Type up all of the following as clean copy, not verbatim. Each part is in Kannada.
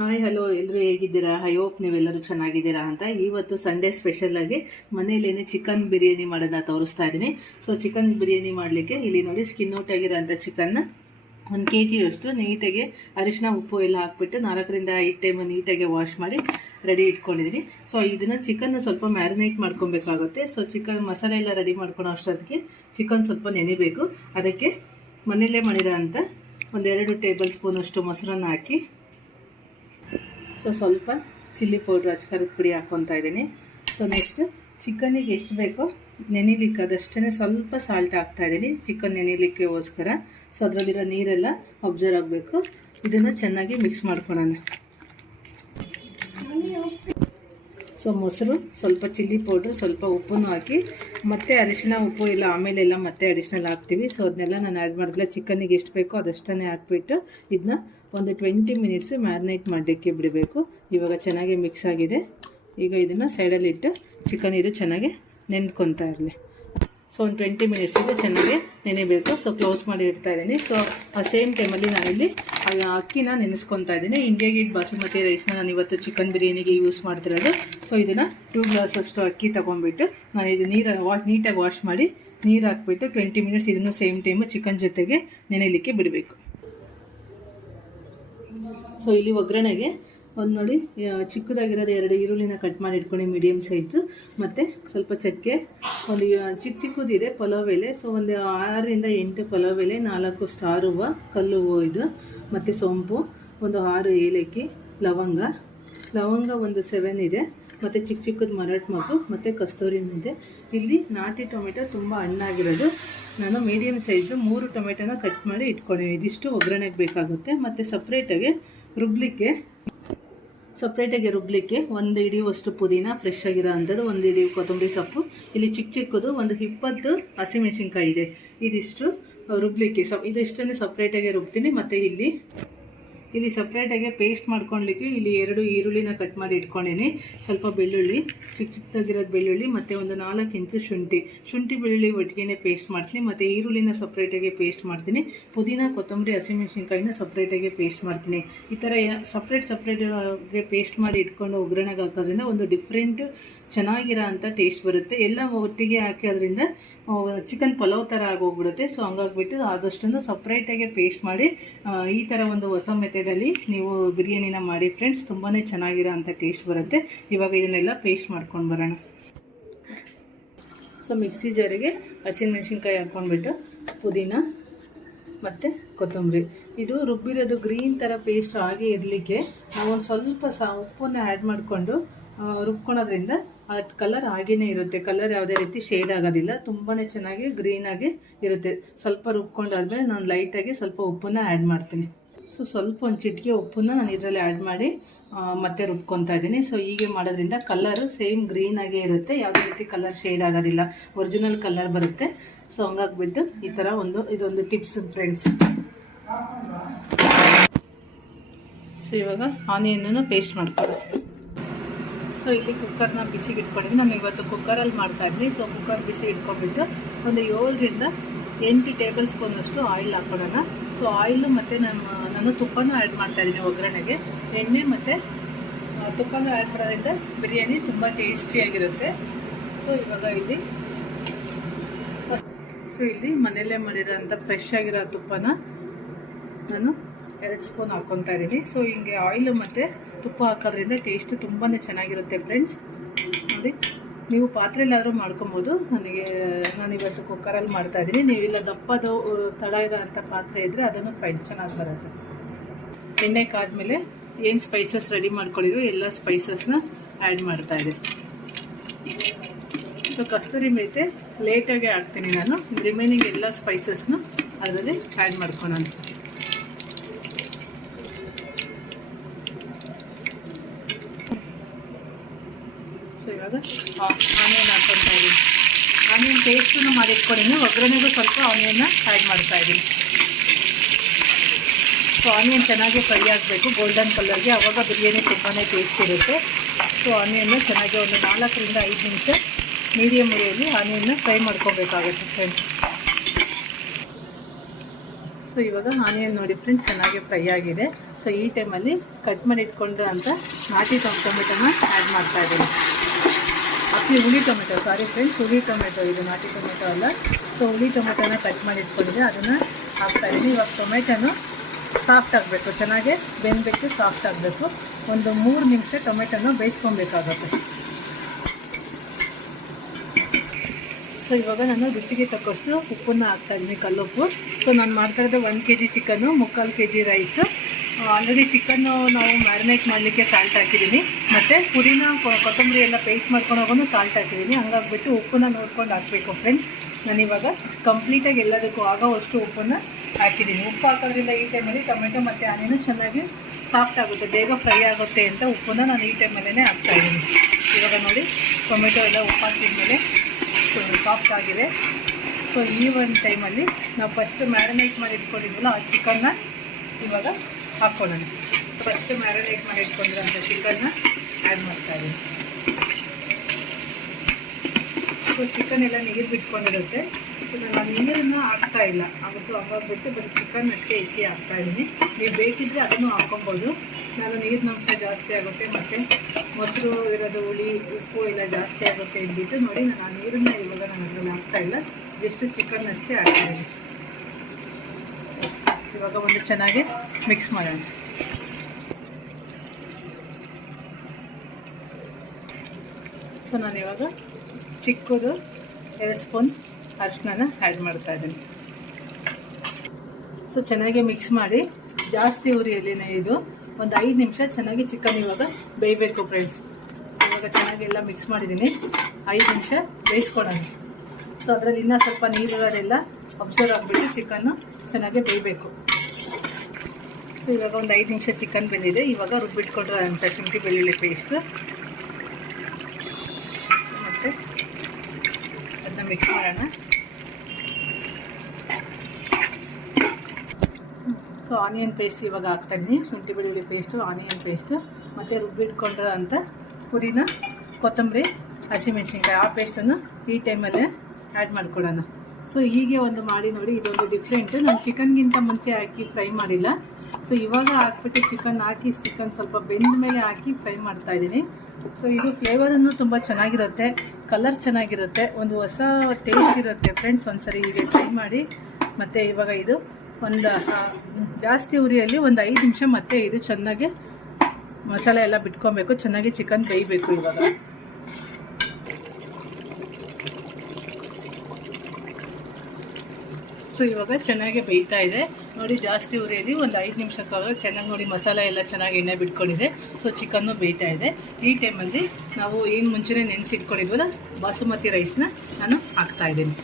ಹಾಯ್ ಹಲೋ ಎಲ್ಲರೂ ಹೇಗಿದ್ದೀರಾ? ಐ ಹೋಪ್ ನೀವೆಲ್ಲರೂ ಚೆನ್ನಾಗಿದ್ದೀರಾ ಅಂತ. ಇವತ್ತು ಸಂಡೇ ಸ್ಪೆಷಲ್ ಆಗಿ ಮನೆಯಲ್ಲೇನೆ ಚಿಕನ್ ಬಿರಿಯಾನಿ ಮಾಡೋದನ್ನ ತೋರಿಸ್ತಾ ಇದ್ದೀನಿ. ಸೊ ಚಿಕನ್ ಬಿರಿಯಾನಿ ಮಾಡಲಿಕ್ಕೆ ಇಲ್ಲಿ ನೋಡಿ ಸ್ಕಿನ್ ಔಟ್ ಆಗಿರೋಂಥ ಚಿಕನ್ನ 1 kg ಅಷ್ಟು ನೀಟಾಗಿ ಅರಿಶಿನ ಉಪ್ಪು ಎಲ್ಲ ಹಾಕ್ಬಿಟ್ಟು 4 ರಿಂದ 5 ಟೈಮ್ ನೀಟಾಗಿ ವಾಶ್ ಮಾಡಿ ರೆಡಿ ಇಟ್ಕೊಂಡಿದ್ದೀನಿ. ಸೊ ಇದನ್ನು ಚಿಕನ್ ಸ್ವಲ್ಪ ಮ್ಯಾರಿನೇಟ್ ಮಾಡ್ಕೊಬೇಕಾಗುತ್ತೆ. ಸೊ ಚಿಕನ್ ಮಸಾಲೆ ಎಲ್ಲ ರೆಡಿ ಮಾಡ್ಕೊಳೋ ಅಷ್ಟೊತ್ತಿಗೆ ಚಿಕನ್ ಸ್ವಲ್ಪ ನೆನೆಬೇಕು. ಅದಕ್ಕೆ ಮನೆಯಲ್ಲೇ ಮಾಡಿರೋ ಅಂಥ 1-2 ಟೇಬಲ್ ಸ್ಪೂನ್ ಅಷ್ಟು ಮೊಸರನ್ನ ಹಾಕಿ, ಸೊ ಸ್ವಲ್ಪ ಚಿಲ್ಲಿ ಪೌಡ್ರ್ ಅಚ್ಕಾರದ ಪುಡಿ ಹಾಕ್ಕೊತಾ ಇದ್ದೀನಿ. ಸೊ ನೆಕ್ಸ್ಟ್ ಚಿಕನಿಗೆ ಎಷ್ಟು ಬೇಕೋ ನೆನೆಲಿಕ್ಕೆ ಅದಷ್ಟೇ ಸ್ವಲ್ಪ ಸಾಲ್ಟ್ ಹಾಕ್ತಾಯಿದ್ದೀನಿ, ಚಿಕನ್ ನೆನೆಲಿಕ್ಕೋಸ್ಕರ. ಸೊ ಅದರಲ್ಲಿರೋ ನೀರೆಲ್ಲ ಅಬ್ಸರ್ವ್ ಆಗಬೇಕು. ಇದನ್ನು ಚೆನ್ನಾಗಿ ಮಿಕ್ಸ್ ಮಾಡ್ಕೊಳ್ಳೋಣ. ಸೊ ಮೊಸರು, ಸ್ವಲ್ಪ ಚಿಲ್ಲಿ ಪೌಡ್ರು, ಸ್ವಲ್ಪ ಉಪ್ಪನ್ನು ಹಾಕಿ ಮತ್ತೆ ಅರಿಶಿನ ಉಪ್ಪು ಎಲ್ಲ ಆಮೇಲೆಲ್ಲ ಮತ್ತೆ ಅಡಿಷ್ನಲ್ ಹಾಕ್ತೀವಿ. ಸೊ ಅದನ್ನೆಲ್ಲ ನಾನು ಆ್ಯಡ್ ಮಾಡಿದ್ರೆ ಚಿಕನ್ನಿಗೆ ಎಷ್ಟು ಬೇಕೋ ಅದಷ್ಟೇ ಹಾಕ್ಬಿಟ್ಟು ಇದನ್ನ ಒಂದು 20 ಮಿನಿಟ್ಸ್ ಮ್ಯಾರಿನೇಟ್ ಮಾಡಲಿಕ್ಕೆ ಬಿಡಬೇಕು. ಇವಾಗ ಚೆನ್ನಾಗಿ ಮಿಕ್ಸ್ ಆಗಿದೆ. ಈಗ ಇದನ್ನು ಸೈಡಲ್ಲಿಟ್ಟು ಚಿಕನ್ ಇದು ಚೆನ್ನಾಗಿ ನೆಂದ್ಕೊತಾ ಇರಲಿ. ಸೊ ಒಂದು 20 ಮಿನಿಟ್ಸ್ ಇದು ಚೆನ್ನಾಗಿ ನೆನೆಬೇಕು. ಸೊ ಕ್ಲೋಸ್ ಮಾಡಿ ಇಡ್ತಾ ಇದ್ದೀನಿ. ಸೊ ಆ ಸೇಮ್ ಟೈಮಲ್ಲಿ ನಾನಿಲ್ಲಿ ಅಕ್ಕಿನ ನೆನೆಸ್ಕೊತಾ ಇದ್ದೀನಿ. ಇಂಡಿಯಾ ಗೇಟ್ ಬಾಸುಮತಿ ರೈಸ್ನ ನಾನು ಇವತ್ತು ಚಿಕನ್ ಬಿರಿಯಾನಿಗೆ ಯೂಸ್ ಮಾಡ್ತಿರೋದು. ಸೊ ಇದನ್ನು 2 ಗ್ಲಾಸ್ ಅಷ್ಟು ಅಕ್ಕಿ ತೊಗೊಂಡ್ಬಿಟ್ಟು ನಾನು ಇದು ನೀಟಾಗಿ ವಾಶ್ ಮಾಡಿ ನೀರು ಹಾಕ್ಬಿಟ್ಟು 20 ಮಿನಿಟ್ಸ್ ಇದನ್ನು ಸೇಮ್ ಟೈಮು ಚಿಕನ್ ಜೊತೆಗೆ ನೆನೆಯಲಿಕ್ಕೆ ಬಿಡಬೇಕು. ಸೊ ಇಲ್ಲಿ ಒಗ್ಗರಣೆಗೆ ಒಂದು ನೋಡಿ ಚಿಕ್ಕದಾಗಿರೋದು 2 ಈರುಳ್ಳಿನ ಕಟ್ ಮಾಡಿ ಇಟ್ಕೊಂಡು ಮೀಡಿಯಮ್ ಸೈಜು, ಮತ್ತು ಸ್ವಲ್ಪ ಚಕ್ಕೆ, ಒಂದು ಚಿಕ್ಕದಿದೆ ಪಲಾವ್ ಎಲೆ. ಸೊ ಒಂದು 6 ರಿಂದ 8 ಪಲಾವ್ ಎಲೆ, 4 ಸ್ಟಾರ್ ಹೂವು, ಕಲ್ಲು ಹೂವು ಇದು, ಮತ್ತು ಸೋಂಪು, ಒಂದು 6 ಏಲಕ್ಕಿ, ಲವಂಗ ಒಂದು 7 ಇದೆ, ಮತ್ತು ಚಿಕ್ಕದು ಮರಾಠ ಮಗು, ಮತ್ತು ಕಸ್ತೂರಿ ಮೆಂತೆ. ಇಲ್ಲಿ ನಾಟಿ ಟೊಮೆಟೊ ತುಂಬ ಹಣ್ಣಾಗಿರೋದು ನಾನು ಮೀಡಿಯಮ್ ಸೈಜು 3 ಟೊಮೆಟೊನ ಕಟ್ ಮಾಡಿ ಇಟ್ಕೊಂಡಿದ್ದೀನಿ. ಇದಿಷ್ಟು ಒಗ್ಗರಣೆಗೆ ಬೇಕಾಗುತ್ತೆ. ಮತ್ತು ಸಪ್ರೇಟಾಗಿ ರುಬ್ಲಿಕ್ಕೆ 1 ಹಿಡಿಯುವಷ್ಟು ಪುದೀನ ಫ್ರೆಶ್ ಆಗಿರೋ ಅಂಥದ್ದು, 1 ಹಿಡಿ ಕೊತ್ತಂಬರಿ ಸೊಪ್ಪು, ಇಲ್ಲಿ ಚಿಕ್ಕದು ಒಂದು 20 ಹಸಿಮೆಣಸಿನ್ಕಾಯಿ ಇದೆ. ಇದಿಷ್ಟು ರುಬ್ಲಿಕ್ಕೆ ಇದಿಷ್ಟನ್ನೇ ಸಪ್ರೇಟಾಗಿ ರುಬ್ತೀನಿ. ಮತ್ತು ಇಲ್ಲಿ ಸಪ್ರೇಟಾಗಿ ಪೇಸ್ಟ್ ಮಾಡ್ಕೊಳ್ಲಿಕ್ಕೆ ಇಲ್ಲಿ 2 ಈರುಳ್ಳಿನ ಕಟ್ ಮಾಡಿ ಇಟ್ಕೊಂಡಿನಿ, ಸ್ವಲ್ಪ ಬೆಳ್ಳುಳ್ಳಿ, ಚಿಕ್ಕದಾಗಿರೋದು ಬೆಳ್ಳುಳ್ಳಿ, ಮತ್ತು ಒಂದು 4 ಇಂಚು ಶುಂಠಿ ಬೆಳ್ಳುಳ್ಳಿ ಒಟ್ಟಿಗೆ ಪೇಸ್ಟ್ ಮಾಡ್ತೀನಿ. ಮತ್ತು ಈರುಳ್ಳಿನ ಸಪ್ರೇಟಾಗಿ ಪೇಸ್ಟ್ ಮಾಡ್ತೀನಿ. ಪುದೀನ, ಕೊತ್ತಂಬರಿ, ಹಸಿಮೆಣಸಿನ್ಕಾಯಿನ ಸಪ್ರೇಟಾಗಿ ಪೇಸ್ಟ್ ಮಾಡ್ತೀನಿ. ಈ ಥರ ಸಪ್ರೇಟಾಗಿ ಪೇಸ್ಟ್ ಮಾಡಿ ಇಟ್ಕೊಂಡು ಒಗ್ಗರಣೆಗೆ ಹಾಕೋದ್ರಿಂದ ಒಂದು ಡಿಫ್ರೆಂಟ್ ಚೆನ್ನಾಗಿರೋ ಅಂಥ ಟೇಸ್ಟ್ ಬರುತ್ತೆ. ಎಲ್ಲ ಒಟ್ಟಿಗೆ ಹಾಕೋದ್ರಿಂದ ಚಿಕನ್ ಪಲಾವ್ ಥರ ಆಗೋಗ್ಬಿಡುತ್ತೆ. ಸೊ ಹಂಗಾಗ್ಬಿಟ್ಟು ಆದಷ್ಟೊಂದು ಸಪ್ರೇಟಾಗಿ ಪೇಸ್ಟ್ ಮಾಡಿ ಈ ಥರ ಒಂದು ಹೊಸ ಮೆಥಡಲ್ಲಿ ನೀವು ಬಿರಿಯಾನಿನ ಮಾಡಿ ಫ್ರೆಂಡ್ಸ್, ತುಂಬಾ ಚೆನ್ನಾಗಿರೋ ಅಂಥ ಟೇಸ್ಟ್ ಬರುತ್ತೆ. ಇವಾಗ ಇದನ್ನೆಲ್ಲ ಪೇಸ್ಟ್ ಮಾಡ್ಕೊಂಡು ಬರೋಣ. ಸೊ ಮಿಕ್ಸಿ ಜಾರಿಗೆ ಹಸಿಮೆಣಸಿನ್ಕಾಯಿ ಹಾಕ್ಕೊಂಡ್ಬಿಟ್ಟು ಪುದೀನ ಮತ್ತು ಕೊತ್ತಂಬರಿ, ಇದು ರುಬ್ಬಿರೋದು ಗ್ರೀನ್ ಥರ ಪೇಸ್ಟ್ ಆಗಿ ಇರಲಿಕ್ಕೆ ನಾವೊಂದು ಸ್ವಲ್ಪ ಉಪ್ಪನ್ನು ಆ್ಯಡ್ ಮಾಡಿಕೊಂಡು ರುಬ್ಕೊಳೋದ್ರಿಂದ ಆ ಕಲರ್ ಹಾಗೇ ಇರುತ್ತೆ. ಕಲರ್ ಯಾವುದೇ ರೀತಿ ಶೇಡ್ ಆಗೋದಿಲ್ಲ, ತುಂಬಾ ಚೆನ್ನಾಗಿ ಗ್ರೀನಾಗಿ ಇರುತ್ತೆ. ಸ್ವಲ್ಪ ರುಬ್ಕೊಂಡಾದ್ಮೇಲೆ ನಾನು ಲೈಟಾಗಿ ಸ್ವಲ್ಪ ಉಪ್ಪನ್ನು ಆ್ಯಡ್ ಮಾಡ್ತೀನಿ. ಸೊ ಸ್ವಲ್ಪ ಒಂದು ಚಿಟಿಕೆ ಉಪ್ಪನ್ನು ನಾನು ಇದರಲ್ಲಿ ಆ್ಯಡ್ ಮಾಡಿ ಮತ್ತೆ ರುಬ್ಕೊತಾ ಇದ್ದೀನಿ. ಸೊ ಹೀಗೆ ಮಾಡೋದ್ರಿಂದ ಕಲರು ಸೇಮ್ ಗ್ರೀನಾಗೇ ಇರುತ್ತೆ, ಯಾವುದೇ ರೀತಿ ಕಲರ್ ಶೇಡ್ ಆಗೋದಿಲ್ಲ, ಒರಿಜಿನಲ್ ಕಲರ್ ಬರುತ್ತೆ. ಸೊ ಹಂಗಾಗ್ಬಿಟ್ಟು ಈ ಥರ ಇದೊಂದು ಟಿಪ್ಸ್ ಫ್ರೆಂಡ್ಸ್. ಸೊ ಇವಾಗ ಆನಿಯನ್ನನ್ನು ಪೇಸ್ಟ್ ಮಾಡ್ಕೊಳ್ಳಿ. ಸೊ ಇಲ್ಲಿ ಕುಕ್ಕರ್ನ ಬಿಸಿಗೆ ಇಟ್ಕೊಂಡಿದ್ದೀನಿ. ನಾನು ಇವತ್ತು ಕುಕ್ಕರಲ್ಲಿ ಮಾಡ್ತಾಯಿದ್ದೀನಿ. ಸೊ ಕುಕ್ಕರ್ ಬಿಸಿ ಇಟ್ಕೊಂಡ್ಬಿಟ್ಟು ಒಂದು 7 ರಿಂದ 8 ಟೇಬಲ್ ಸ್ಪೂನ್ ಅಷ್ಟು ಆಯಿಲ್ ಹಾಕೊಳ್ಳೋಣ. ಸೊ ಆಯಿಲು ಮತ್ತು ನಾನು ತುಪ್ಪನೂ ಆ್ಯಡ್ ಮಾಡ್ತಾಯಿದ್ದೀನಿ ಒಗ್ಗರಣೆಗೆ. ಎಣ್ಣೆ ಮತ್ತು ತುಪ್ಪನೂ ಆ್ಯಡ್ ಮಾಡೋದ್ರಿಂದ ಬಿರಿಯಾನಿ ತುಂಬ ಟೇಸ್ಟಿಯಾಗಿರುತ್ತೆ. ಸೊ ಇವಾಗ ಇಲ್ಲಿ ಮನೆಯಲ್ಲೇ ಮಾಡಿರೋಂಥ ಫ್ರೆಶ್ ಆಗಿರೋ ತುಪ್ಪನ ನಾನು 2 ಸ್ಪೂನ್ ಹಾಕ್ಕೊತಾ ಇದ್ದೀನಿ. ಸೊ ಹಿಂಗೆ ಆಯಿಲು ಮತ್ತು ತುಪ್ಪ ಹಾಕೋದ್ರಿಂದ ಟೇಸ್ಟು ತುಂಬಾ ಚೆನ್ನಾಗಿರುತ್ತೆ ಫ್ರೆಂಡ್ಸ್. ನೋಡಿ, ನೀವು ಪಾತ್ರೆಯಲ್ಲಾದರೂ ಮಾಡ್ಕೊಬೋದು. ನಾನಿವತ್ತು ಕುಕ್ಕರಲ್ಲಿ ಮಾಡ್ತಾಯಿದ್ದೀನಿ. ನೀವಿಲ್ಲ ದಪ್ಪದು ತಳ ಇರೋ ಅಂಥ ಪಾತ್ರೆ ಇದ್ದರೆ ಅದನ್ನು ಚೆನ್ನಾಗಿ ಬರುತ್ತೆ. ಎಣ್ಣೆ ಕಾದ್ಮೇಲೆ ಏನು ಸ್ಪೈಸಸ್ ರೆಡಿ ಮಾಡ್ಕೊಂಡಿದ್ರು ಎಲ್ಲ ಸ್ಪೈಸಸ್ನ ಆ್ಯಡ್ ಮಾಡ್ತಾಯಿದ್ದೆ. ಸೊ ಕಸ್ತೂರಿ ಮೆಂತೆ ಲೇಟಾಗಿ ಹಾಕ್ತೀನಿ ನಾನು. ರಿಮೈನಿಂಗ್ ಎಲ್ಲ ಸ್ಪೈಸಸ್ನು ಅದರಲ್ಲಿ ಆ್ಯಡ್ ಮಾಡ್ಕೊಳೋಣ. ಸೊ ಇವಾಗ ಆನಿಯನ್ ಹಾಕ್ಕೊತಾ ಇದ್ದೀನಿ. ಆನಿಯನ್ ಪೇಸ್ಟನ್ನು ಮಾಡಿಟ್ಕೊಂಡಿದ್ದೀನಿ. ಒಗ್ಗರಣೆಗೂ ಸ್ವಲ್ಪ ಆನಿಯನ್ನ ಆ್ಯಡ್ ಮಾಡ್ತಾಯಿದ್ದೀನಿ. ಸೊ ಆನಿಯನ್ ಚೆನ್ನಾಗಿ ಫ್ರೈ ಆಗಬೇಕು ಗೋಲ್ಡನ್ ಕಲರ್ಗೆ, ಆವಾಗ ಬಿರಿಯಾನಿ ತುಂಬಾ ಟೇಸ್ಟ್ ಇರುತ್ತೆ. ಸೊ ಆನಿಯನ್ನ ಚೆನ್ನಾಗಿ ಒಂದು 4 ರಿಂದ 5 ನಿಮಿಷ ಮೀಡಿಯಮ್ ಉರಿಯಲ್ಲಿ ಆನಿಯನ್ನ ಫ್ರೈ ಮಾಡ್ಕೋಬೇಕಾಗುತ್ತೆ ಫ್ರೆಂಡ್ಸ್. ಸೊ ಇವಾಗ ಆನಿಯನ್ ನೋಡಿ ಫ್ರೆಂಡ್ಸ್ ಚೆನ್ನಾಗಿ ಫ್ರೈ ಆಗಿದೆ. ಸೊ ಈ ಟೈಮಲ್ಲಿ ಕಟ್ ಮಾಡಿ ಇಟ್ಕೊಂಡ್ರೆ ಅಂತ ನಾಟಿ ಟೊಮೆಟೊನ ಆ್ಯಡ್ ಮಾಡ್ತಾ ಇದ್ದೀನಿ. ಹುಳಿ ಟೊಮೆಟೊ, ಸಾರಿ ಫ್ರೆಂಡ್ಸ್, ಹುಳಿ ಟೊಮೆಟೊ, ಇದು ನಾಟಿ ಟೊಮೆಟೊ ಅಲ್ಲ. ಸೊ ಹುಳಿ ಟೊಮೆಟೊನ ಕಟ್ ಮಾಡಿ ಇಟ್ಕೊಂಡಿದ್ದೆ, ಅದನ್ನು ಹಾಕ್ತಾಯಿದ್ದೀನಿ. ಇವಾಗ ಟೊಮೆಟೊನು ಸಾಫ್ಟ್ ಆಗಬೇಕು, ಚೆನ್ನಾಗಿ ಬೆಂದಬೇಕು, ಸಾಫ್ಟ್ ಆಗಬೇಕು. ಒಂದು 3 ನಿಮಿಷ ಟೊಮೆಟೊನ ಬೇಯಿಸ್ಕೊಬೇಕಾಗುತ್ತೆ. ಸೊ ಇವಾಗ ನಾನು ರುಚಿಗೆ ತಕ್ಕಷ್ಟು ಉಪ್ಪನ್ನು ಹಾಕ್ತಾಯಿದ್ದೀನಿ, ಕಲ್ಲುಪ್ಪು. ಸೊ ನಾನು ಮಾಡ್ತಾ ಇರೋದು 1 kg chicken, 3/4 kg rice. Already chicken ನಾವು ಮ್ಯಾರಿನೇಟ್ ಮಾಡಲಿಕ್ಕೆ ಸಾಲ್ಟ್ ಹಾಕಿದ್ದೀನಿ, ಮತ್ತು ಪುದೀನ ಕೊತ್ತಂಬರಿ ಎಲ್ಲ ಪೇಸ್ಟ್ ಮಾಡ್ಕೊಂಡು ಹೋಗೋನು ಸಾಲ್ಟ್ ಹಾಕಿದ್ದೀನಿ. ಹಂಗಾಗ್ಬಿಟ್ಟು ಉಪ್ಪನ್ನ ನೋಡ್ಕೊಂಡು ಹಾಕಬೇಕು ಫ್ರೆಂಡ್ಸ್. ನಾನಿವಾಗ ಕಂಪ್ಲೀಟಾಗಿ ಎಲ್ಲದಕ್ಕೂ ಆಗೋವಷ್ಟು ಉಪ್ಪನ್ನು ಹಾಕಿದ್ದೀನಿ. ಉಪ್ಪು ಹಾಕೋದ್ರಿಂದ ಈ ಟೈಮಲ್ಲಿ ಟೊಮೆಟೊ ಮತ್ತು ಆನಿಯನು ಚೆನ್ನಾಗಿ ಸಾಫ್ಟ್ ಆಗುತ್ತೆ, ಬೇಗ ಫ್ರೈ ಆಗುತ್ತೆ ಅಂತ ಉಪ್ಪನ್ನ ನಾನು ಈ ಟೈಮಲ್ಲೇ ಹಾಕ್ತಾಯಿದ್ದೀನಿ. ಇವಾಗ ನೋಡಿ ಟೊಮೆಟೊ ಎಲ್ಲ ಉಪ್ಪು ಹಾಕಿದ್ಮೇಲೆ ಸಾಫ್ಟ್ ಆಗಿದೆ. ಸೊ ಈ ಒಂದು ಟೈಮಲ್ಲಿ ನಾವು ಫಸ್ಟ್ ಮ್ಯಾರಿನೇಟ್ ಮಾಡಿ ಇಟ್ಕೊಂಡಿದ್ವಲ್ಲ ಆ ಚಿಕನ್ನ ಇವಾಗ ಹಾಕ್ಕೊಳ್ಳೋಣ. ಫಸ್ಟ್ ಮ್ಯಾರಿನೇಟ್ ಮಾಡಿ ಇಟ್ಕೊಂಡಿರೋಂಥ ಚಿಕನ್ನ ಆ್ಯಡ್ ಮಾಡ್ತಾಯಿದ್ದೀನಿ. ಸೊ ಚಿಕನ್ ಎಲ್ಲ ನೀರು ಬಿಟ್ಕೊಂಡಿರುತ್ತೆ. ಸೊ ನಾನು ನೀರನ್ನು ಹಾಕ್ತಾ ಇಲ್ಲ, ಸೊ ಹಂಗಾಗ್ಬಿಟ್ಟು ಬರೀ ಚಿಕನ್ ಅಷ್ಟೇ ಎತ್ತಿ ಹಾಕ್ತಾಯಿದ್ದೀನಿ. ನೀವು ಬೇಕಿದ್ದರೆ ಅದನ್ನು ಹಾಕ್ಕೊಬೋದು. ನಾನು ನೀರಿನ ಅಂಶ ಜಾಸ್ತಿ ಆಗುತ್ತೆ ಮತ್ತು ಮೊಸರು ಇರೋದು, ಹುಳಿ, ಉಪ್ಪು ಎಲ್ಲ ಜಾಸ್ತಿ ಆಗುತ್ತೆ ಅಂದ್ಬಿಟ್ಟು ನೋಡಿ ನಾನು ಆ ನೀರನ್ನು ಇವಾಗ ನಾನು ಅದರಲ್ಲಿ ಹಾಕ್ತಾಯಿಲ್ಲ, ಜಸ್ಟ್ ಚಿಕನ್ ಅಷ್ಟೇ ಹಾಕ್ತಾಯಿದ್ದೀನಿ. ಇವಾಗ ಒಂದು ಚೆನ್ನಾಗಿ ಮಿಕ್ಸ್ ಮಾಡೋಣ. ಸೊ ನಾನಿವಾಗ ಚಿಕ್ಕದು 2 ಸ್ಪೂನ್ ಅರಿಶಿನ ಆ್ಯಡ್ ಮಾಡ್ತಾಯಿದ್ದೀನಿ. ಸೊ ಚೆನ್ನಾಗಿ ಮಿಕ್ಸ್ ಮಾಡಿ, ಜಾಸ್ತಿ ಉರಿಯಲ್ಲಿನೇ ಇದು ಒಂದು 5 ನಿಮಿಷ ಚೆನ್ನಾಗಿ ಚಿಕನ್ ಇವಾಗ ಬೇಯಬೇಕು ಫ್ರೆಂಡ್ಸ್. ಇವಾಗ ಚೆನ್ನಾಗಿ ಎಲ್ಲ ಮಿಕ್ಸ್ ಮಾಡಿದ್ದೀನಿ, 5 ನಿಮಿಷ ಬೇಯಿಸ್ಕೊಳೋಣ. ಸೊ ಅದರಲ್ಲಿ ಇನ್ನೂ ಸ್ವಲ್ಪ ನೀರಿರೋದೆಲ್ಲ ಅಬ್ಸರ್ವ್ ಆಗಿಬಿಟ್ಟು ಚಿಕನ್ನು ಚೆನ್ನಾಗಿ ಬೇಯಬೇಕು. ಸೊ ಇವಾಗ ಒಂದು 5 ನಿಮಿಷ ಚಿಕನ್ ಬೆಂದಿದೆ. ಇವಾಗ ರುಬ್ಬಿಟ್ಕೊಂಡ್ರೆ ಅಂತ ಶುಂಠಿ ಬೆಳ್ಳುಳ್ಳಿ ಪೇಸ್ಟು ಮತ್ತು ಅದನ್ನ ಮಿಕ್ಸ್ ಮಾಡೋಣ. ಸೊ ಆನಿಯನ್ ಪೇಸ್ಟ್ ಇವಾಗ ಹಾಕ್ತಾಯಿದ್ದೀನಿ, ಶುಂಠಿ ಬೆಳ್ಳುಳ್ಳಿ ಪೇಸ್ಟು, ಆನಿಯನ್ ಪೇಸ್ಟು ಮತ್ತು ರುಬ್ಬಿಟ್ಕೊಂಡ್ರೆ ಅಂತ ಪುದೀನ, ಕೊತ್ತಂಬರಿ, ಹಸಿಮೆಣಸಿನ್ಕಾಯಿ ಆ ಪೇಸ್ಟನ್ನು ಈ ಟೈಮಲ್ಲೇ ಆ್ಯಡ್ ಮಾಡ್ಕೊಳ್ಳೋಣ. ಸೊ ಹೀಗೆ ಒಂದು ಮಾಡಿ ನೋಡಿ, ಇದೊಂದು ಡಿಫ್ರೆಂಟ್. ನಾನು ಚಿಕನ್ಗಿಂತ ಮುಂಚೆ ಹಾಕಿ ಫ್ರೈ ಮಾಡಿಲ್ಲ. ಸೊ ಇವಾಗ ಹಾಕ್ಬಿಟ್ಟು ಚಿಕನ್ ಹಾಕಿ, ಚಿಕನ್ ಸ್ವಲ್ಪ ಬೆಂದ ಮೇಲೆ ಹಾಕಿ ಫ್ರೈ ಮಾಡ್ತಾಯಿದ್ದೀನಿ. ಸೊ ಇದು ಫ್ಲೇವರನ್ನು ತುಂಬ ಚೆನ್ನಾಗಿರುತ್ತೆ, ಕಲರ್ ಚೆನ್ನಾಗಿರುತ್ತೆ, ಒಂದು ಹೊಸ ಟೇಸ್ಟ್ ಇರುತ್ತೆ ಫ್ರೆಂಡ್ಸ್. ಒಂದ್ಸರಿ ಹೀಗೆ ಟ್ರೈ ಮಾಡಿ. ಮತ್ತು ಇವಾಗ ಇದು ಒಂದು ಜಾಸ್ತಿ ಉರಿಯಲ್ಲಿ ಒಂದು 5 ನಿಮಿಷ ಮತ್ತೆ ಇದು ಚೆನ್ನಾಗಿ ಮಸಾಲೆ ಎಲ್ಲ ಬಿಟ್ಕೊಬೇಕು, ಚೆನ್ನಾಗಿ ಚಿಕನ್ ಬೇಯಬೇಕು. ಇವಾಗ ಸೊ ಇವಾಗ ಚೆನ್ನಾಗಿ ಬೇಯ್ತಾ ಇದೆ ನೋಡಿ, ಜಾಸ್ತಿ ಉರಿಯಲ್ಲಿ ಒಂದು 5 ನಿಮಿಷಕ್ಕಾಗ ಚೆನ್ನಾಗಿ ನೋಡಿ ಮಸಾಲೆ ಎಲ್ಲ ಚೆನ್ನಾಗಿ ಎಣ್ಣೆ ಬಿಟ್ಕೊಂಡಿದೆ. ಸೊ ಚಿಕನ್ನು ಬೇಯ್ತಾ ಇದೆ. ಈ ಟೈಮಲ್ಲಿ ನಾವು ಏನು ಮುಂಚೆನೇ ನೆನೆಸಿಟ್ಕೊಂಡಿದ್ವಲ್ಲ ಬಾಸುಮತಿ ರೈಸ್ನ ನಾನು ಹಾಕ್ತಾಯಿದ್ದೀನಿ.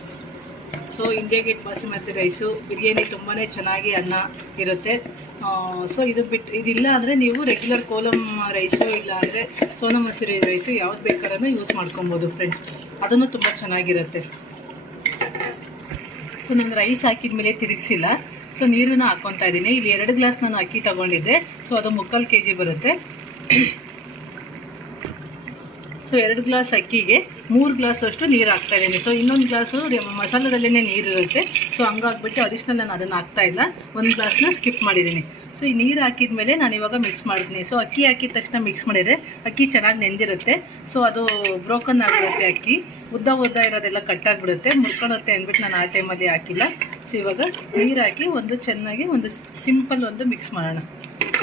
So India gate basmati rice biryani ತುಂಬಾ ಚೆನ್ನಾಗಿ ಅನ್ನ ಇರುತ್ತೆ. ಸೊ ಇದಿಲ್ಲ ಅಂದರೆ ನೀವು ರೆಗ್ಯುಲರ್ ಕೋಲಮ್ ರೈಸು ಇಲ್ಲ ಅಂದರೆ ಸೋನಾ ಮಸೂರಿ ರೈಸು ಯಾವ್ದು ಬೇಕಾದ್ರೂ ಯೂಸ್ ಮಾಡ್ಕೊಬೋದು ಫ್ರೆಂಡ್ಸ್, ಅದನ್ನು ತುಂಬ ಚೆನ್ನಾಗಿರುತ್ತೆ. ಸೊ ನಾನು ರೈಸ್ ಹಾಕಿದ ಮೇಲೆ ತಿರುಗಿಸಿಲ್ಲ. ಸೊ ನೀರನ್ನು ಹಾಕ್ಕೊತಾ ಇದ್ದೀನಿ. ಇಲ್ಲಿ 2 ಗ್ಲಾಸ್ ನಾನು ಅಕ್ಕಿ ತೊಗೊಂಡಿದ್ದೆ. ಸೊ ಅದು 3/4 kg ಬರುತ್ತೆ. ಸೊ 2 ಗ್ಲಾಸ್ ಅಕ್ಕಿಗೆ 3 ಗ್ಲಾಸ್ ಅಷ್ಟು ನೀರು ಹಾಕ್ತಾಯಿದ್ದೀನಿ. ಸೊ ಇನ್ನೊಂದು ಗ್ಲಾಸು ಮಸಾಲದಲ್ಲೇ ನೀರು ಇರುತ್ತೆ. ಸೊ ಹಂಗಾಗ್ಬಿಟ್ಟು ಅಡಿಷ್ನಲ್ ನಾನು ಅದನ್ನು ಹಾಕ್ತಾಯಿಲ್ಲ, 1 ಗ್ಲಾಸ್ನ ಸ್ಕಿಪ್ ಮಾಡಿದ್ದೀನಿ. ಸೊ ಈ ನೀರು ಹಾಕಿದ ಮೇಲೆ ನಾನು ಇವಾಗ ಮಿಕ್ಸ್ ಮಾಡ್ತೀನಿ. ಸೊ ಅಕ್ಕಿ ಹಾಕಿದ ತಕ್ಷಣ ಮಿಕ್ಸ್ ಮಾಡಿದರೆ ಅಕ್ಕಿ ಚೆನ್ನಾಗಿ ನೆಂದಿರುತ್ತೆ. ಸೊ ಅದು ಬ್ರೋಕನ್ ಆಗಿಬಿಡುತ್ತೆ, ಅಕ್ಕಿ ಉದ್ದ ಇರೋದೆಲ್ಲ ಕಟ್ಟಾಗಿಬಿಡುತ್ತೆ, ಮುರ್ಕೊಳುತ್ತೆ ಅಂದ್ಬಿಟ್ಟು ನಾನು ಆ ಟೈಮಲ್ಲಿ ಹಾಕಿಲ್ಲ. ಸೊ ಇವಾಗ ನೀರು ಹಾಕಿ ಒಂದು ಚೆನ್ನಾಗಿ ಒಂದು ಸಿಂಪಲ್ ಒಂದು ಮಿಕ್ಸ್ ಮಾಡೋಣ.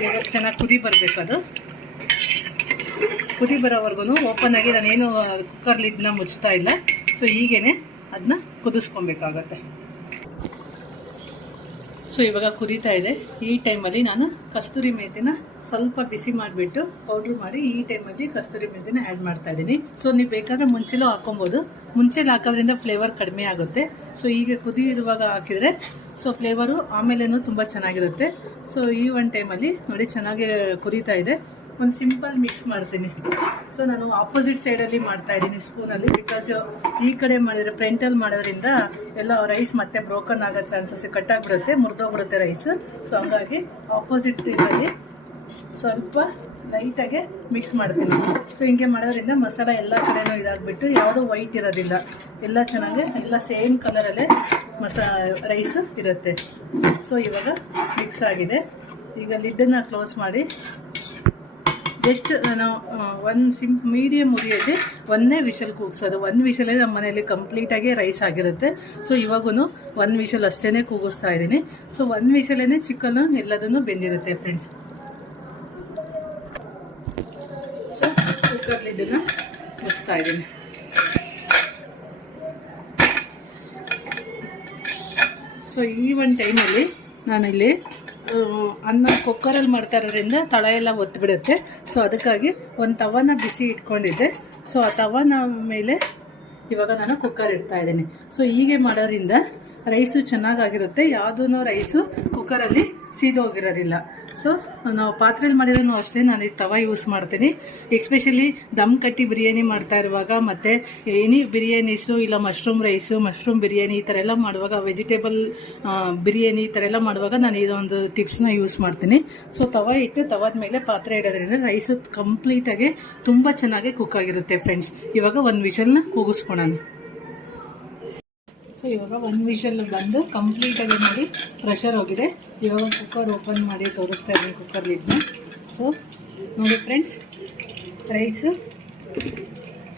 ಇವಾಗ ಚೆನ್ನಾಗಿ ಕುದಿ ಬರಬೇಕು. ಅದು ಕುದಿ ಬರೋವರೆಗೂ ಓಪನ್ ಆಗಿ ನಾನೇನು ಕುಕ್ಕರ್ ಲಿಡ್ನ ಮುಚ್ತಾ ಇಲ್ಲ. ಸೊ ಹೀಗೇ ಅದನ್ನ ಕುದಿಸ್ಕೊಬೇಕಾಗತ್ತೆ. ಸೊ ಇವಾಗ ಕುದೀತಾ ಇದೆ. ಈ ಟೈಮಲ್ಲಿ ನಾನು ಕಸ್ತೂರಿ ಮೆಂತ್ಯನ ಸ್ವಲ್ಪ ಬಿಸಿ ಮಾಡಿಬಿಟ್ಟು ಪೌಡ್ರ್ ಮಾಡಿ ಈ ಟೈಮಲ್ಲಿ ಕಸ್ತೂರಿ ಮೆಂತ್ಯನ ಆ್ಯಡ್ ಮಾಡ್ತಾ ಇದ್ದೀನಿ. ಸೊ ನೀವು ಬೇಕಾದರೆ ಮುಂಚೆಲೂ ಹಾಕೊಬೋದು, ಮುಂಚೆಲಿ ಹಾಕೋದ್ರಿಂದ ಫ್ಲೇವರ್ ಕಡಿಮೆ ಆಗುತ್ತೆ. ಸೊ ಈಗ ಕುದಿ ಇರುವಾಗ ಹಾಕಿದರೆ ಸೊ ಫ್ಲೇವರು ಆಮೇಲೇನೂ ತುಂಬ ಚೆನ್ನಾಗಿರುತ್ತೆ. ಸೊ ಈ ಒಂದು ಟೈಮಲ್ಲಿ ನೋಡಿ ಚೆನ್ನಾಗಿ ಕುದೀತಾ ಇದೆ. ಒಂದು ಸಿಂಪಲ್ ಮಿಕ್ಸ್ ಮಾಡ್ತೀನಿ. ಸೊ ನಾನು ಆಪೋಸಿಟ್ ಸೈಡಲ್ಲಿ ಮಾಡ್ತಾ ಇದ್ದೀನಿ ಸ್ಪೂನಲ್ಲಿ, ಬಿಕಾಸ್ ಈ ಕಡೆ ಮಾಡಿದರೆ ಫ್ರಂಟಲ್ಲಿ ಮಾಡೋದ್ರಿಂದ ಎಲ್ಲ ರೈಸ್ ಮತ್ತೆ ಬ್ರೋಕನ್ ಆಗೋ ಚಾನ್ಸಸ್, ಕಟ್ಟಾಗ್ಬಿಡುತ್ತೆ, ಮುರಿದೋಗ್ಬಿಡುತ್ತೆ ರೈಸ್. ಸೊ ಹಂಗಾಗಿ ಆಪೋಸಿಟ್ ಇದರಲ್ಲಿ ಸ್ವಲ್ಪ ಲೈಟಾಗೆ ಮಿಕ್ಸ್ ಮಾಡ್ತೀನಿ. ಸೊ ಹಿಂಗೆ ಮಾಡೋದ್ರಿಂದ ಮಸಾಲ ಎಲ್ಲ ಕಡೆನೂ ಇದಾಗ್ಬಿಟ್ಟು ಯಾವುದೂ ವೈಟ್ ಇರೋದಿಲ್ಲ, ಎಲ್ಲ ಚೆನ್ನಾಗಿ ಎಲ್ಲ ಸೇಮ್ ಕಲರಲ್ಲೇ ರೈಸ್ ಇರುತ್ತೆ. ಸೊ ಇವಾಗ ಮಿಕ್ಸ್ ಆಗಿದೆ. ಈಗ ಲಿಡ್ಡನ್ನು ಕ್ಲೋಸ್ ಮಾಡಿ ಜಸ್ಟ್ ನಾನು ಒಂದು ಮೀಡಿಯಮ್ ಉರಿಯಲ್ಲಿ ಒಂದೇ ವಿಷಲ್ ಕೂಗಿಸೋದು. ಒಂದು ವಿಷಲೇ ನಮ್ಮ ಮನೆಯಲ್ಲಿ ಕಂಪ್ಲೀಟಾಗಿ ರೈಸ್ ಆಗಿರುತ್ತೆ. ಸೊ ಇವಾಗೂ ಒಂದು ವಿಷಲ್ ಅಷ್ಟೇ ಕೂಗಿಸ್ತಾ ಇದ್ದೀನಿ. ಸೊ ಒಂದು ವಿಷಲೇ ಚಿಕನ್ ಎಲ್ಲದನ್ನು ಬೆಂದಿರುತ್ತೆ ಫ್ರೆಂಡ್ಸ್. ಸೊ ಕುಕ್ಕರ್ ಲಿಡ್ಡನ್ನು ಮುಚ್ತಾ ಇದ್ದೀನಿ. ಸೊ ಈ ಒಂದು ಟೈಮಲ್ಲಿ ನಾನಿಲ್ಲಿ ಅನ್ನ ಕುಕ್ಕರಲ್ಲಿ ಮಾಡ್ತಾ ಇರೋದ್ರಿಂದ ತಳ ಎಲ್ಲ ಒತ್ತಿಬಿಡುತ್ತೆ. ಸೊ ಅದಕ್ಕಾಗಿ ಒಂದು ತವನ ಬಿಸಿ ಇಟ್ಕೊಂಡಿದ್ದೆ. ಸೊ ಆ ತವನ ಮೇಲೆ ಇವಾಗ ನಾನು ಕುಕ್ಕರ್ ಇಡ್ತಾ ಇದ್ದೀನಿ. ಸೊ ಹೀಗೆ ಮಾಡೋದ್ರಿಂದ ರೈಸು ಚೆನ್ನಾಗಿರುತ್ತೆ. ಯಾವುದೂ ರೈಸು ಕುಕ್ಕರಲ್ಲಿ ಸೀದೋಗಿರೋದಿಲ್ಲ. ಸೊ ನಾವು ಪಾತ್ರೆಯಲ್ಲಿ ಮಾಡಿರೋನು ಅಷ್ಟೇ ನಾನು ಈ ತವ ಯೂಸ್ ಮಾಡ್ತೀನಿ. ಎಸ್ಪೆಷಲಿ ದಮ್ ಕಟ್ಟಿ ಬಿರಿಯಾನಿ ಮಾಡ್ತಾ ಇರುವಾಗ, ಮತ್ತು ಎನಿ ಬಿರಿಯಾನೀಸು ಇಲ್ಲ ಮಶ್ರೂಮ್ ರೈಸು, ಮಶ್ರೂಮ್ ಬಿರಿಯಾನಿ ಈ ಥರ ಎಲ್ಲ ಮಾಡುವಾಗ, ವೆಜಿಟೇಬಲ್ ಬಿರಿಯಾನಿ ಈ ಥರ ಎಲ್ಲ ಮಾಡುವಾಗ ನಾನು ಇದೊಂದು ಟಿಪ್ಸ್ನ ಯೂಸ್ ಮಾಡ್ತೀನಿ. ಸೊ ತವ ಇಟ್ಟು ತವದ ಮೇಲೆ ಪಾತ್ರೆ ಇಡೋದ್ರಿಂದ ರೈಸು ಕಂಪ್ಲೀಟಾಗಿ ತುಂಬ ಚೆನ್ನಾಗಿ ಕುಕ್ ಆಗಿರುತ್ತೆ ಫ್ರೆಂಡ್ಸ್. ಇವಾಗ ಒಂದು ವಿಷಲ್ನ ಕೂಗಿಸ್ಕೊಳೋಣ. ಸೊ ಇವಾಗ ಒಂದು ವಿಷಲ್ ಬಂದು ಕಂಪ್ಲೀಟಾಗಿ ನೋಡಿ ಪ್ರೆಷರ್ ಹೋಗಿದೆ. ಇವಾಗ ಕುಕ್ಕರ್ ಓಪನ್ ಮಾಡಿ ತೋರಿಸ್ತಾ ಇದ್ದೀನಿ ಕುಕ್ಕರ್ ಲಿಡ್ನ. ಸೊ ನೋಡಿ ಫ್ರೆಂಡ್ಸ್, ರೈಸು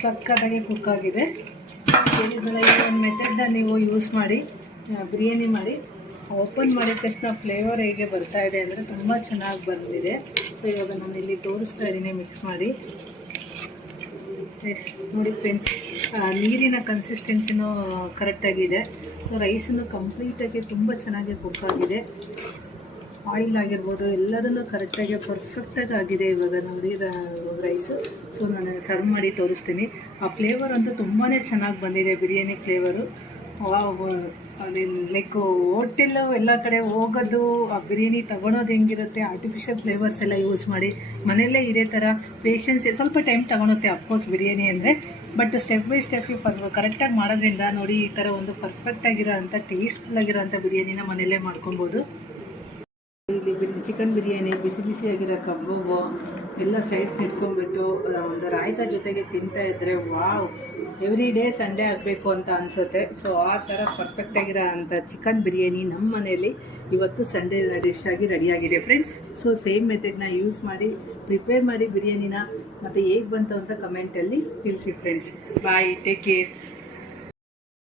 ಸಕ್ಕತ್ತಾಗಿ ಕುಕ್ ಆಗಿದೆ. ಈ ಒಂದು ಮೆಥಡ್ನ ನೀವು ಯೂಸ್ ಮಾಡಿ ಬಿರಿಯಾನಿ ಮಾಡಿ. ಓಪನ್ ಮಾಡಿದ ತಕ್ಷಣ ಫ್ಲೇವರ್ ಹೇಗೆ ಬರ್ತಾ ಇದೆ ಅಂದರೆ ತುಂಬ ಚೆನ್ನಾಗಿ ಬಂದಿದೆ. ಸೊ ಇವಾಗ ನಾನು ಇಲ್ಲಿ ತೋರಿಸ್ತಾ ಇದ್ದೀನಿ ಮಿಕ್ಸ್ ಮಾಡಿ. ನೋಡಿ ಫ್ರೆಂಡ್ಸ್, ನೀರಿನ ಕನ್ಸಿಸ್ಟೆನ್ಸಿನೂ ಕರೆಕ್ಟಾಗಿದೆ. ಸೊ ರೈಸನ್ನು ಕಂಪ್ಲೀಟಾಗಿ ತುಂಬ ಚೆನ್ನಾಗಿ ಕುಕ್ ಆಗಿದೆ. ಆಯಿಲ್ ಆಗಿರ್ಬೋದು ಎಲ್ಲದನ್ನು ಕರೆಕ್ಟಾಗಿ ಪರ್ಫೆಕ್ಟಾಗಿ ಆಗಿದೆ ಇವಾಗ ನೋಡಿ ರೈಸು. ಸೊ ನಾನು ಸರ್ವ್ ಮಾಡಿ ತೋರಿಸ್ತೀನಿ. ಆ ಫ್ಲೇವರ್ ಅಂತೂ ತುಂಬಾ ಚೆನ್ನಾಗಿ ಬಂದಿದೆ, ಬಿರಿಯಾನಿ ಫ್ಲೇವರು. ಅಲ್ಲಿ ಲೈಕ್ ಹೋಟೆಲ್ ಎಲ್ಲ ಕಡೆ ಹೋಗೋದು ಆ ಬಿರಿಯಾನಿ ತೊಗೊಳೋದು ಹೆಂಗಿರುತ್ತೆ, ಆರ್ಟಿಫಿಷಿಯಲ್ ಫ್ಲೇವರ್ಸ್ ಎಲ್ಲ ಯೂಸ್ ಮಾಡಿ ಮನೆಯಲ್ಲೇ ಇದೇ ಥರ ಪೇಷನ್ಸ್ ಸ್ವಲ್ಪ ಟೈಮ್ ತೊಗೊಳುತ್ತೆ ಅಫ್ಕೋರ್ಸ್ ಬಿರಿಯಾನಿ ಅಂದರೆ. ಬಟ್ ಸ್ಟೆಪ್ ಬೈ ಸ್ಟೆಪ್ ಕರೆಕ್ಟಾಗಿ ಮಾಡೋದ್ರಿಂದ ನೋಡಿ ಈ ಥರ ಒಂದು ಪರ್ಫೆಕ್ಟಾಗಿರೋ ಅಂಥ ಟೇಸ್ಟ್ಫುಲ್ ಆಗಿರೋ ಅಂಥ ಬಿರಿಯಾನಿನ ಮನೆಯಲ್ಲೇ ಮಾಡ್ಕೊಬೋದು. ಇಲ್ಲಿ ಚಿಕನ್ ಬಿರಿಯಾನಿ ಬಿಸಿ ಬಿಸಿಯಾಗಿರೋ ಕಬಾಬು ಎಲ್ಲ ಸೈಡ್ಸ್ ಇಟ್ಕೊಂಡ್ಬಿಟ್ಟು ಒಂದು ರಾಯ್ತ ಜೊತೆಗೆ ತಿಂತಾ ಇದ್ದರೆ ವಾವ್, ಎವ್ರಿ ಡೇ ಸಂಡೇ ಆಗಬೇಕು ಅಂತ ಅನಿಸುತ್ತೆ. ಸೊ ಆ ಥರ ಪರ್ಫೆಕ್ಟಾಗಿರೋ ಅಂಥ ಚಿಕನ್ ಬಿರಿಯಾನಿ ನಮ್ಮ ಮನೆಯಲ್ಲಿ ಇವತ್ತು ಸಂಡೇ ಡಿಶ್ ಆಗಿ ರೆಡಿಯಾಗಿದೆ ಫ್ರೆಂಡ್ಸ್. ಸೊ ಸೇಮ್ ಮೆಥಡ್ನ ಯೂಸ್ ಮಾಡಿ ಪ್ರಿಪೇರ್ ಮಾಡಿ ಬಿರಿಯಾನಿನ, ಮತ್ತು ಹೇಗೆ ಬಂತು ಅಂತ ಕಮೆಂಟಲ್ಲಿ ತಿಳಿಸಿ ಫ್ರೆಂಡ್ಸ್. ಬಾಯ್, ಟೇಕ್ ಕೇರ್.